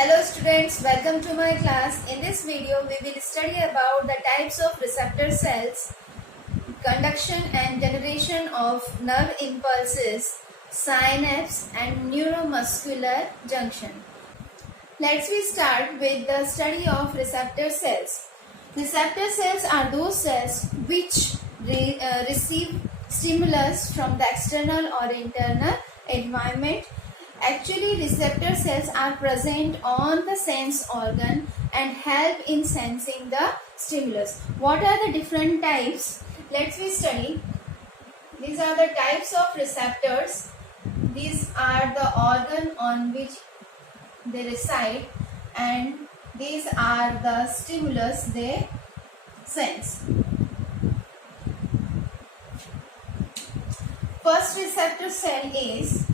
Hello students, welcome to my class. In this video, we will study about the types of receptor cells, conduction and generation of nerve impulses, synapse and neuromuscular junction. Let's start with the study of receptor cells. Receptor cells are those cells which receive stimulus from the external or internal environment. Actually, receptor cells are present on the sense organ and help in sensing the stimulus. What are the different types? Let's study. These are the types of receptors. These are the organ on which they reside, and these are the stimulus they sense. First receptor cell is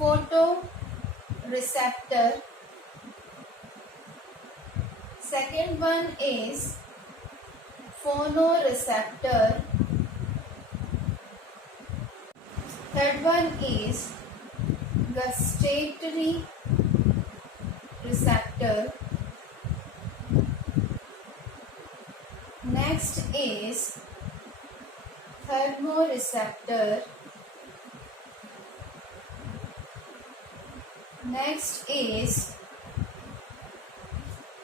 photoreceptor. Second one is phonoreceptor. Third one is gustatory receptor. Next is thermoreceptor. Next is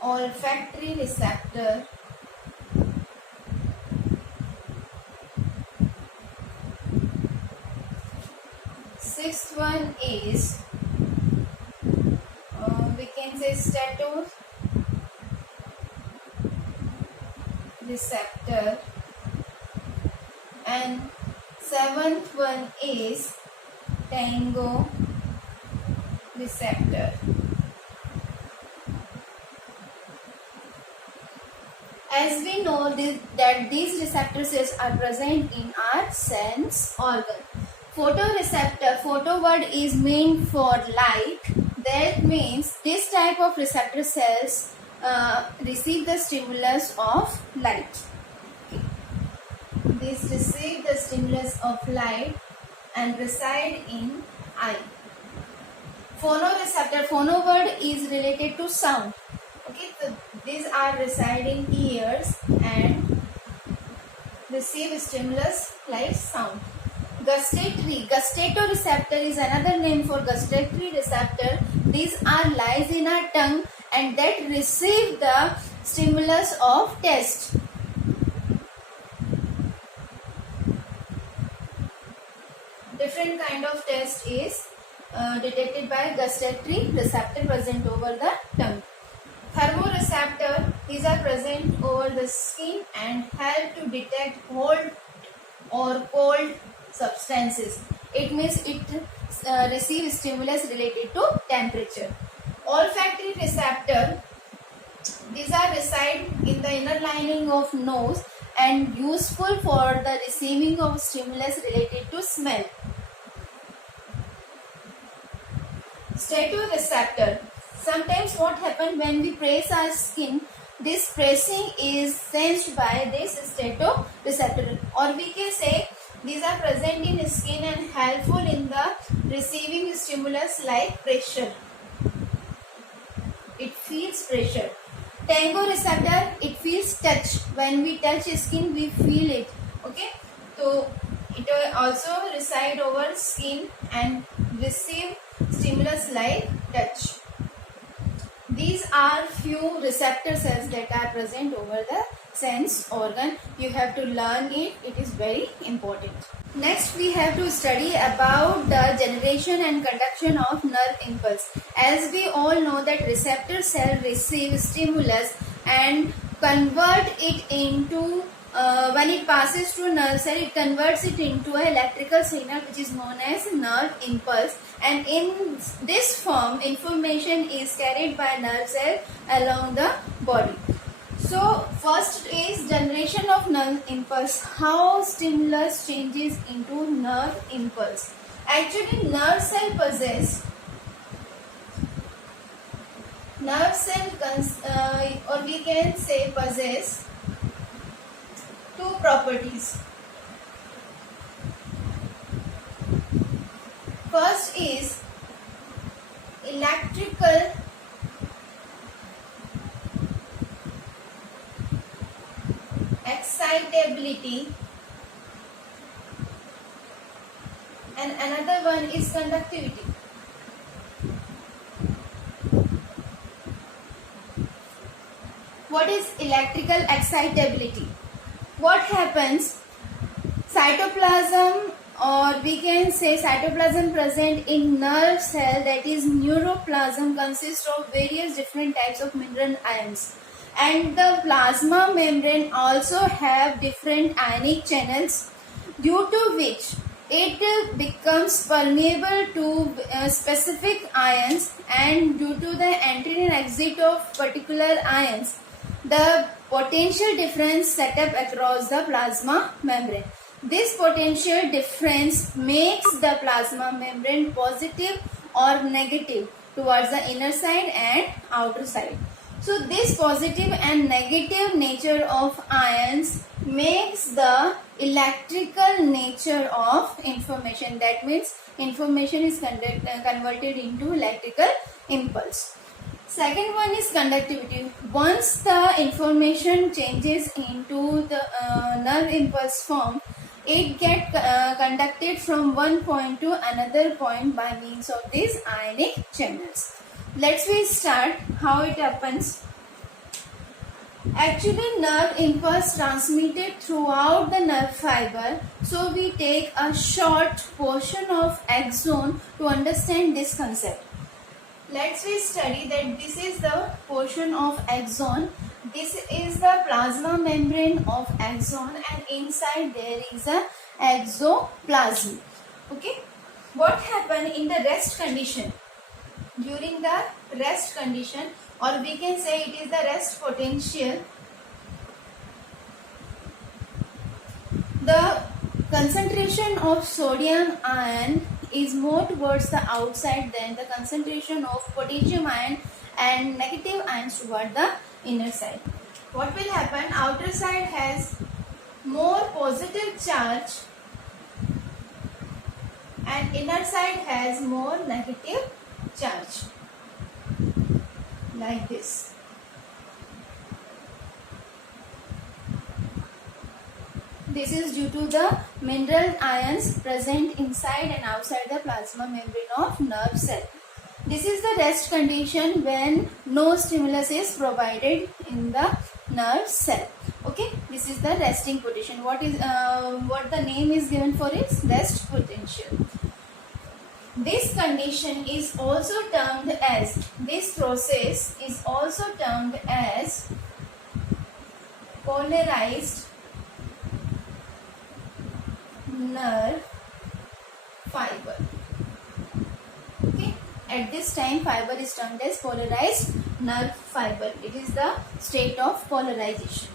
olfactory receptor. Sixth one is we can say statoreceptor, and seventh one is tango receptor. As we know that these receptor cells are present in our sense organ. Photoreceptor, photo word is meant for light. That means this type of receptor cells receive the stimulus of light. Okay. These receive the stimulus of light and reside in eye. Phonoreceptor, phono word is related to sound. Okay, so these are residing ears and receive stimulus like sound. Gustatory, gustatoreceptor is another name for gustatory receptor. These are lies in our tongue and that receive the stimulus of taste. Different kind of taste is detected by gustatory receptor present over the tongue. Thermoreceptor, these are present over the skin and help to detect hot or cold substances. It means it receives stimulus related to temperature. Olfactory receptor, these are reside in the inner lining of nose and useful for the receiving of stimulus related to smell. Statoreceptor, sometimes what happens when we press our skin, this pressing is sensed by this statoreceptor, or we can say these are present in skin and helpful in the receiving stimulus like pressure. It feels pressure. Tango receptor, it feels touch. When we touch skin, we feel it. Okay, so it also reside over skin and receive stimulus like touch. These are few receptor cells that are present over the sense organ. You have to learn it. It is very important. Next, we have to study about the generation and conduction of nerve impulse. As we all know that receptor cell receive stimulus and convert it into when it passes through nerve cell, it converts it into an electrical signal which is known as nerve impulse, and in this form information is carried by nerve cell along the body. So first is generation of nerve impulse. How stimulus changes into nerve impulse. Actually, nerve cell possess or we can say possess two properties. First is and another one is conductivity. What is electrical excitability? What happens? Cytoplasm, or we can say cytoplasm present in nerve cell, that is neuroplasm, consists of various different types of mineral ions, and the plasma membrane also have different ionic channels, due to which it becomes permeable to specific ions, and due to the entry and exit of particular ions, the potential difference set up across the plasma membrane. This potential difference makes the plasma membrane positive or negative towards the inner side and outer side. So this positive and negative nature of ions makes the electrical nature of information. That means information is converted into electrical impulse. Second one is conductivity. Once the information changes into the nerve impulse form, it gets conducted from one point to another point by means of these ionic channels. Let's start how it happens. Actually, nerve impulse transmitted throughout the nerve fiber. So we take a short portion of axon to understand this concept. Let's study that this is the portion of axon. This is the plasma membrane of axon, and inside there is a exoplasm. Okay. What happened in the rest condition? During the rest condition, or we can say it is the rest potential, the concentration of sodium ion is more towards the outside than the concentration of potassium ion and negative ions toward the inner side. What will happen? Outer side has more positive charge and inner side has more negative charge, like this. This is due to the mineral ions present inside and outside the plasma membrane of nerve cell. This is the rest condition when no stimulus is provided in the nerve cell. Okay, this is the resting position. What the name is given for is rest potential. This condition is also termed as, this process is also termed as polarized nerve fiber. Okay, at this time fiber is termed as polarized nerve fiber. It is the state of polarization.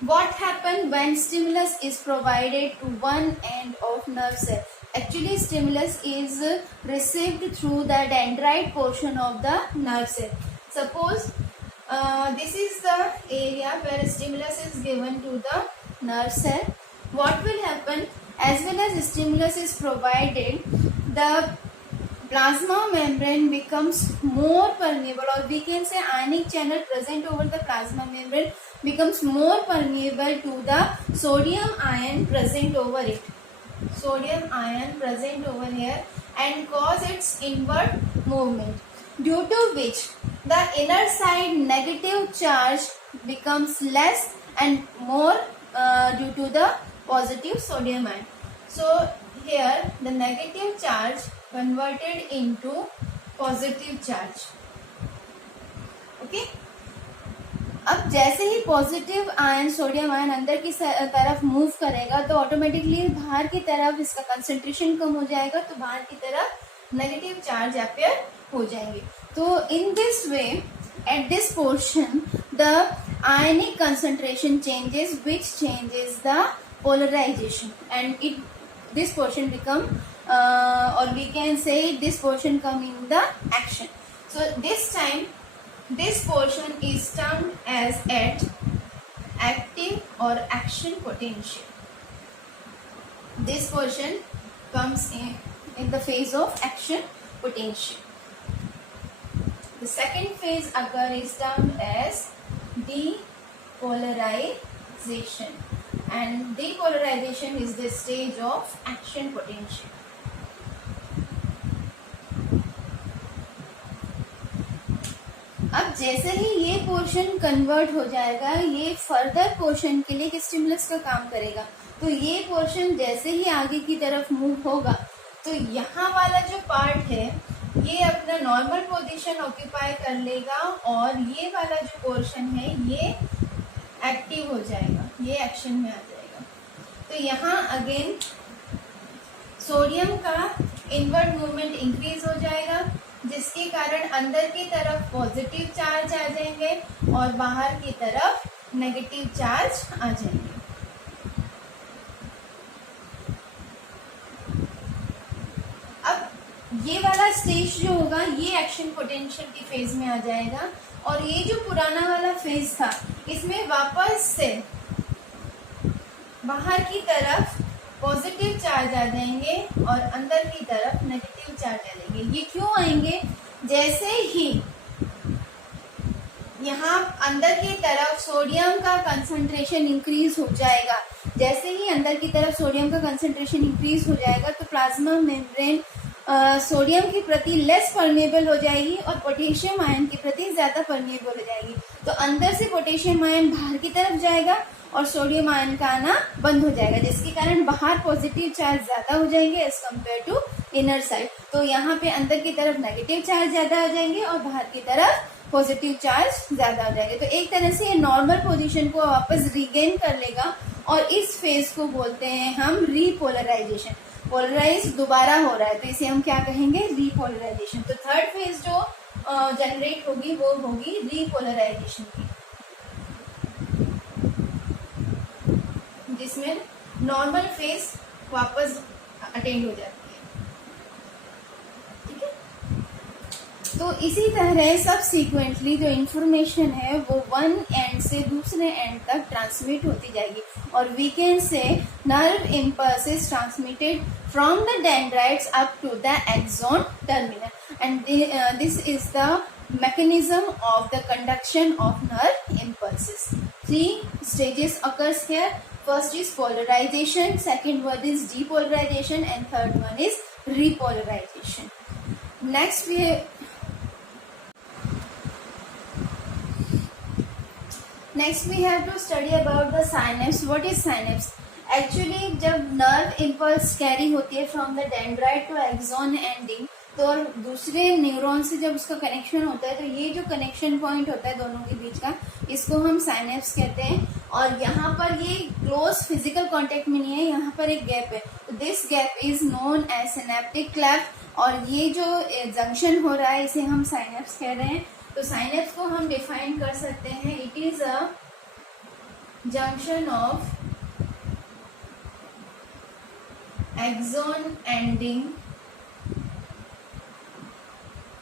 What happens when stimulus is provided to one end of nerve cell? Actually, stimulus is received through the dendrite portion of the nerve cell. Suppose this is the area where stimulus is given to the nerve cell. What will happen? As well as stimulus is provided, the plasma membrane becomes more permeable, or we can say ionic channel present over the plasma membrane becomes more permeable to the sodium ion present over it. Sodium ion present over here, and cause its inward movement, due to which the inner side negative charge becomes less and more due to the positive sodium ion. So here the negative charge converted into positive charge. Okay. अब जैसे ही positive ion sodium ion अंदर की तरफ मूव करेगा तो ऑटोमेटिकली बाहर की तरफ इसका कंसंट्रेशन कम हो जाएगा, तो बाहर की तरफ नेगेटिव चार्ज अपेयर हो जाएंगे. तो in this way at this portion the ionic concentration changes, which changes the polarization, and this portion become or we can say this portion come in the action. So this time this portion is termed as at active or action potential. This portion comes in the phase of action potential. The second phase is termed as depolarization. depolarization, and depolarization is the stage of action potential. अब जैसे ही ये portion convert हो जाएगा, ये further portion के लिए एक स्टिमुलस का काम करेगा। तो ये पोर्शन जैसे ही आगे की तरफ मूव होगा तो यहाँ वाला जो पार्ट है ये अपना नॉर्मल पोजीशन ऑक्यूपाई कर लेगा और ये वाला जो पोर्शन है ये एक्टिव हो जाएगा, ये एक्शन में आ जाएगा। तो यहाँ अगेन सोडियम का इनवर्ड मूवमेंट इंक्रीज हो जाएगा, जिसके कारण अंदर की तरफ पॉजिटिव चार्ज आ जाएंगे और बाहर की तरफ नेगेटिव चार्ज आ जाएंगे। अब ये वाला स्टेज जो होगा ये एक्शन पोटेंशियल की फेज में आ जाएगा और ये जो पुराना वाला फेज था इसमें वापस से बाहर की तरफ पॉजिटिव चार्ज आ जाएंगे और अंदर की तरफ नेगेटिव चार्ज आ जाएंगे। ये क्यों आएंगे? जैसे ही यहाँ अंदर की तरफ सोडियम का कंसंट्रेशन इंक्रीज हो जाएगा, जैसे ही अंदर की तरफ सोडियम का कंसंट्रेशन इंक्रीज हो जाएगा तो प्लाज्मा मेम्ब्रेन सोडियम के प्रति लेस परमेबल हो जाएगी और पोटेशियम आयन के प्रति ज्यादा परमेबल हो जाएगी। तो अंदर से पोटेशियम आयन बाहर की तरफ जाएगा और सोडियम आयन का आना बंद हो जाएगा, जिसके कारण बाहर पॉजिटिव चार्ज ज्यादा हो जाएंगे as compared to inner side. तो यहाँ पे अंदर की तरफ नेगेटिव चार्ज ज्यादा हो जाएंगे और बाहर की तरफ पॉजिटिव चार्ज ज्यादा हो जाएंगे। तो एक तरह से ये नॉर्मल पोजीशन को वापस रिगेन कर लेगा और इस फेज को बोलते हैं हम रीपोलराइजेशन। पोलराइज दोबारा हो रहा है तो इसे हम क्या कहेंगे? रीपोलराइजेशन। तो थर्ड फेज जो जनरेट होगी वो होगी रीपोलराइजेशन की, जिसमें नॉर्मल फेज वापस अटेंड हो जाती है। ठीक है, तो इसी तरह सब सीक्वेंटली जो इंफॉर्मेशन है वो वन एंड से दूसरे एंड तक ट्रांसमिट होती जाएगी और we can say nerve impulses transmitted from the dendrites up to the axon terminal and this is the mechanism of the conduction of nerve impulses. 3 stages occurs here. First is polarization, second one is depolarization and third one is repolarization. Next we have to study about the synapse. What is synapse? Actually जब nerve impulse carry होती है from the dendrite to axon ending तो और दूसरे न्यूरॉन से जब उसका कनेक्शन होता है तो ये जो कनेक्शन पॉइंट होता है दोनों के बीच का इसको हम साइनेप्स कहते हैं। और यहाँ पर ये क्लोज फिजिकल कांटेक्ट में नहीं है, यहाँ पर एक गैप है, तो this gap is known as synaptic cleft और ये जो जंक्शन हो रहा है इसे हम साइनेप्स कह रहे हैं। तो साइनेप्स को हम डिफाइन कर सकते हैं, it is a junction of axon ending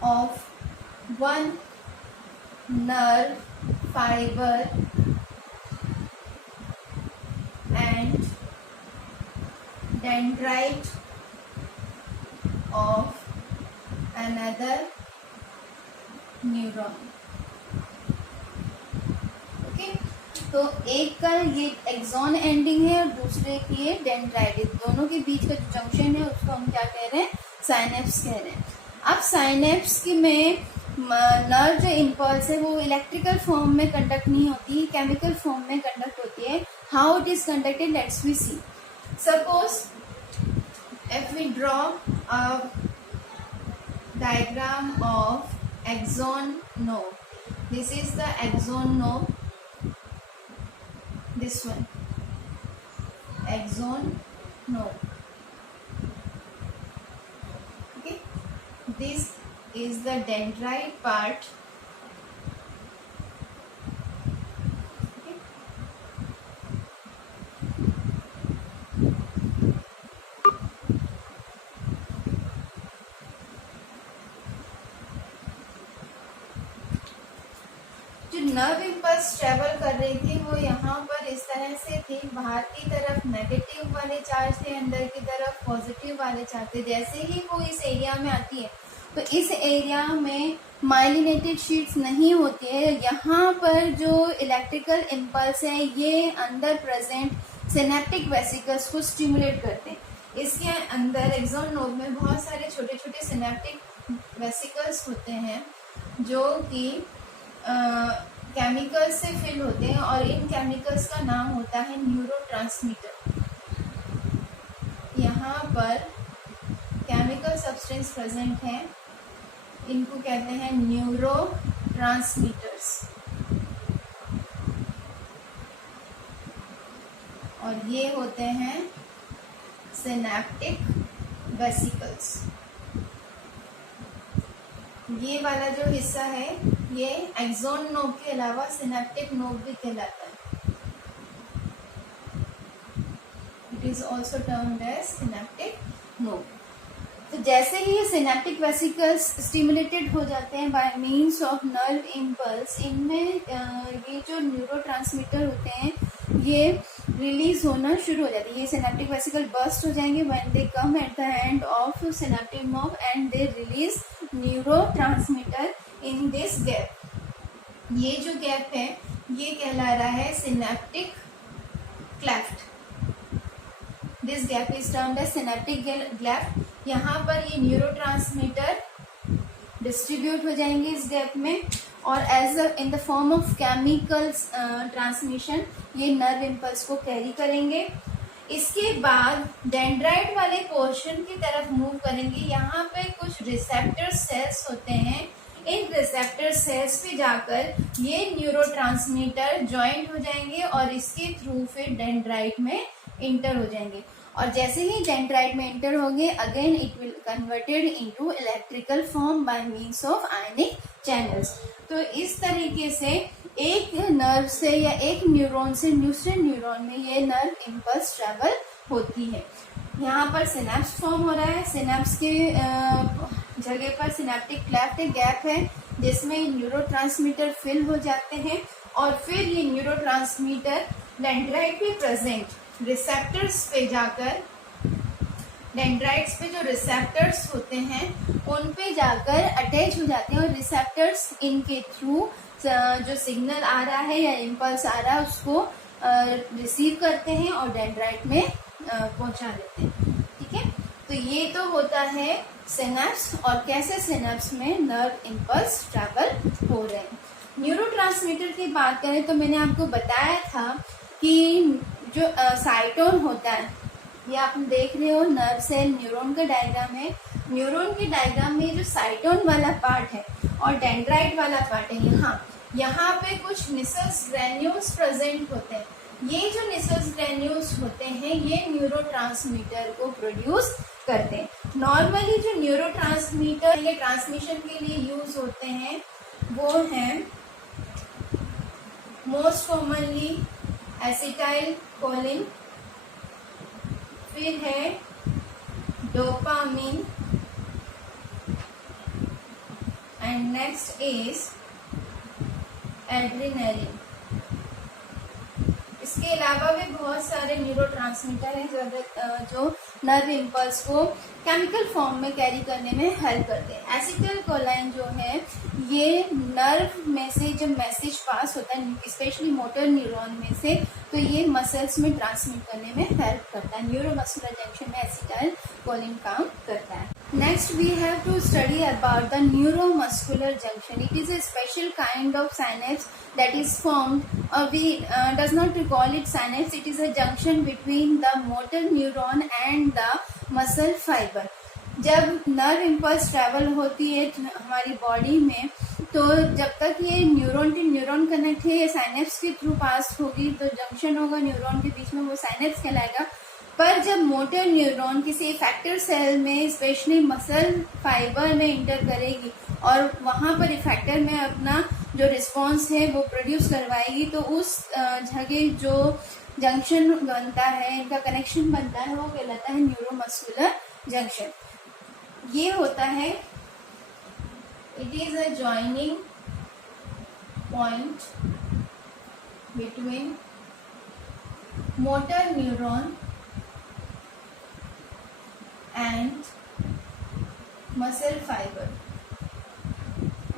of one nerve fiber and dendrite of another neuron. Okay, तो एक का ये एक्सॉन एंडिंग है और दूसरे की ये डेंड्राइट, दोनों के बीच का जो जंक्शन है उसको हम क्या कह रहे हैं? साइनेप्स कह रहे हैं। अब साइनेप्स की में नर्व जो इम्पल्स है वो इलेक्ट्रिकल फॉर्म में कंडक्ट नहीं होती, केमिकल फॉर्म में कंडक्ट होती है। How it is conducted, let's we see. Suppose if we draw a diagram of axon node, this is the axon node, this one axon node. Okay, this is the dendrite part. Okay, जो nerve impulse travel कर रही थी वो यहाँ पर इस तरह से थी, बाहर की तरफ नेगेटिव वाले चार्ज थे, अंदर की तरफ पॉजिटिव वाले चार्ज थे। जैसे ही वो इस एरिया में आती है तो इस एरिया में माइलिनेटेड शीट्स नहीं होती है। यहाँ पर जो इलेक्ट्रिकल इम्पल्स है ये अंदर प्रेजेंट सिनेप्टिक वेसिकल्स को स्टिमुलेट करते हैं। इसके अंदर एक्सॉन नोब में बहुत सारे छोटे छोटे सिनेप्टिक वेसिकल्स होते हैं जो कि केमिकल्स से फिल होते हैं और इन केमिकल्स का नाम होता है न्यूरोट्रांसमीटर। यहाँ पर केमिकल सब्सटेंस प्रेजेंट है, इनको कहते हैं न्यूरोट्रांसमीटर्स। और ये होते हैं सिनेप्टिक वेसिकल्स। ये वाला जो हिस्सा है ये एक्सॉन नोब के अलावा सिनेप्टिक नोब भी कहलाता है। It is also termed as synaptic knob. तो जैसे ही ये सिनेप्टिक वेसिकल्स स्टिमुलेटेड हो जाते हैं bye means of nerve impulse, इनमें ये जो न्यूरोट्रांसमीटर होते हैं ये रिलीज होना शुरू हो जाती है। ये सिनेप्टिक वेसिकल बर्स्ट हो जाएंगे when they come at the end of synaptic nerve and they release neurotransmitter in this gap. ये जो गैप है ये कहला रहा है synaptic cleft. This gap is termed as synaptic cleft. यहाँ पर ये न्यूरोट्रांसमीटर डिस्ट्रीब्यूट हो जाएंगे इस गैप में और as in the form of chemical transmission ये नर्व इम्पल्स को कैरी करेंगे। इसके बाद डेंड्राइट वाले पोर्शन की तरफ मूव करेंगे। यहाँ पे कुछ रिसेप्टर सेल्स होते हैं, इन रिसेप्टर सेल्स पे जाकर ये न्यूरोट्रांसमीटर ज्वाइंट हो जाएंगे और इसके थ्रू फिर डेंड्राइट में इंटर हो जाएंगे। और जैसे ही डेंड्राइट में इंटर होंगे again it will converted into electrical form by means of ionic channels. तो इस तरीके से एक नर्व से या एक न्यूरॉन से दूसरे न्यूरॉन में ये नर्व इम्पल्स ट्रेवल होती है। यहाँ पर सिनेप्स फॉर्म हो रहा है। सिनेप्स के जगह पर सिनेप्टिक क्लेफ्ट गैप है जिसमें न्यूरोट्रांसमीटर फिल हो जाते हैं और फिर ये न्यूरोट्रांसमीटर डेंड्राइट पे प्रेजेंट रिसेप्टर्स पे जाकर, डेंड्राइट्स पे जो रिसेप्टर्स होते हैं उन पे जाकर अटैच हो जाते हैं और रिसेप्टर्स इनके थ्रू जो सिग्नल आ रहा है या इम्पल्स आ रहा है उसको रिसीव करते हैं और डेंड्राइट में पहुंचा देते हैं। ठीक है, तो ये तो होता है सिनेप्स और कैसे सिनेप्स में नर्व इम्पल्स ट्रैवल हो रहे हैं। न्यूरोट्रांसमीटर की बात करें तो मैंने आपको बताया था कि जो साइटोन होता है, ये आप देख रहे हो नर्व सेल न्यूरॉन का डायग्राम है। न्यूरॉन के डायग्राम में जो साइटोन वाला पार्ट है और डेंड्राइट वाला पार्ट है, यहाँ पे कुछ निसल्स ग्रैन्यूल्स प्रेजेंट होते हैं। ये जो निसल्स ग्रैन्यूल्स होते हैं ये न्यूरोट्रांसमीटर को प्रोड्यूस करते हैं। नॉर्मली जो न्यूरोट्रांसमीटर ये ट्रांसमिशन के लिए यूज होते हैं वो हैं मोस्ट कॉमनली एसिटाइल कोलिन, फिर है dopamine and next is adrenaline. इसके अलावा भी बहुत सारे न्यूरोट्रांसमीटर हैं जो नर्व इम्पल्स को केमिकल फॉर्म में कैरी करने में हेल्प करते हैं। एसिटाइल कोलाइन जो है ये नर्व में से जब मैसेज पास होता है स्पेशली मोटर न्यूरॉन में से, तो ये मसल्स में ट्रांसमिट करने में हेल्प करता है। न्यूरोमस्कुलर जंक्शन में एसिटाइल कोलिन काम करता है। Next we have to study about the neuromuscular junction. It is a special kind of synapse that is formed, we does not call it synapse, it is a junction between the motor neuron and the muscle fiber. जब nerve impulse travel होती है हमारी बॉडी में, तो जब तक ये neuron to neuron connect है ये साइनेप्स के थ्रू पास होगी, तो जंक्शन होगा न्यूरॉन के बीच में, वो साइनेप्स कहलाएगा। पर जब मोटर न्यूरॉन किसी इफेक्टर सेल में स्पेशली मसल फाइबर में इंटर करेगी और वहां पर इफेक्टर में अपना जो रिस्पॉन्स है वो प्रोड्यूस करवाएगी, तो उस जगह जो जंक्शन बनता है, इनका कनेक्शन बनता है, वो कहलाता है न्यूरोमस्कुलर जंक्शन। ये होता है, it is a joining point between motor neuron and muscle fiber.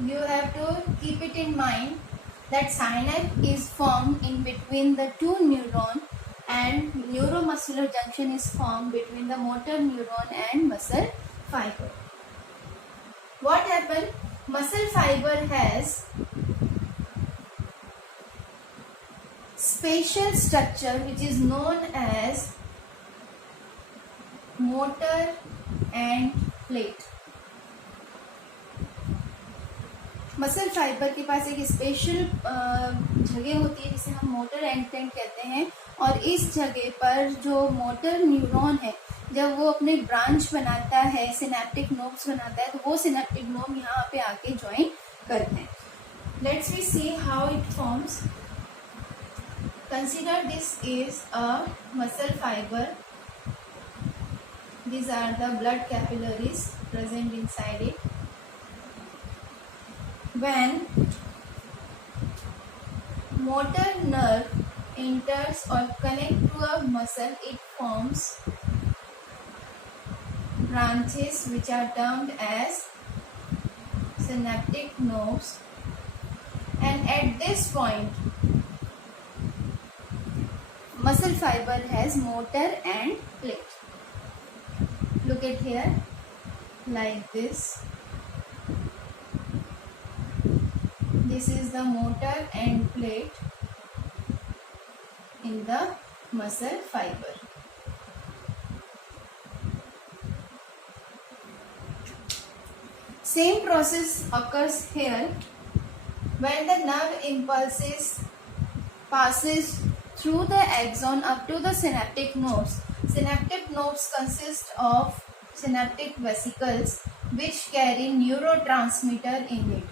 you have to keep it in mind that synapse is formed in between the two neuron and neuromuscular junction is formed between the motor neuron and muscle fiber. What happened? Muscle fiber has spatial structure which is known as motor end plate. Muscle fibre के पास एक स्पेशल जगह होती है जिसे हम motor end plate कहते हैं, और इस जगह पर जो मोटर न्यूरॉन है जब वो अपने ब्रांच बनाता है, सिनेप्टिक नोड्स बनाता है, तो वो सिनेप्टिक नोड यहाँ पे आके ज्वाइन करते हैं. Let's we see how it forms. Consider this is a muscle fibre. These are the blood capillaries present inside it. When motor nerve enters or connect to a muscle, it forms branches which are termed as synaptic nodes, and at this point muscle fiber has motor and plate. Look at here, like this. This is the motor end plate in the muscle fiber. Same process occurs here when the nerve impulses passes through the axon up to the synaptic nodes. Synaptic nodes consist of synaptic vesicles which carry neurotransmitter in it.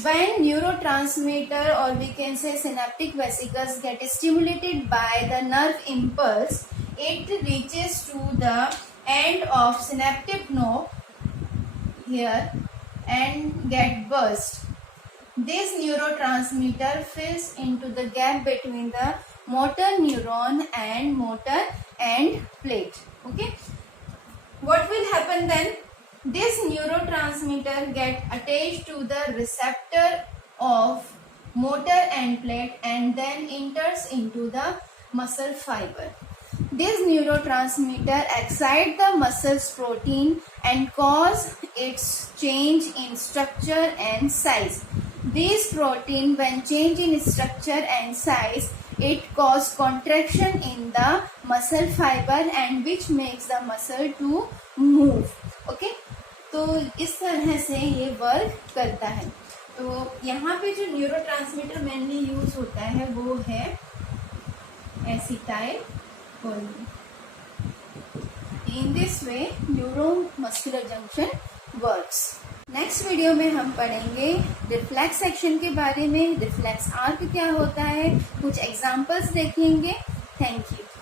When neurotransmitter, or we can say synaptic vesicles, get stimulated by the nerve impulse, it reaches to the end of synaptic node here and get burst. This neurotransmitter fills into the gap between the motor neuron and motor end plate. Okay, what will happen then? This neurotransmitter get attached to the receptor of motor end plate and then enters into the muscle fiber. This neurotransmitter excite the muscle's protein and cause its change in structure and size. This protein, when change in structure and size, it cause contraction in the muscle fiber and which makes the muscle to move. Okay, तो इस तरह से ये वर्क करता है. तो यहाँ पे जो न्यूरोट्रांसमीटर मेनली यूज होता है वो है acetyl choline. In this way neuromuscular junction works. Next video में हम पढ़ेंगे रिफ्लेक्स एक्शन के बारे में, रिफ्लेक्स आर्क क्या होता है, कुछ एग्जांपल्स देखेंगे. Thank you.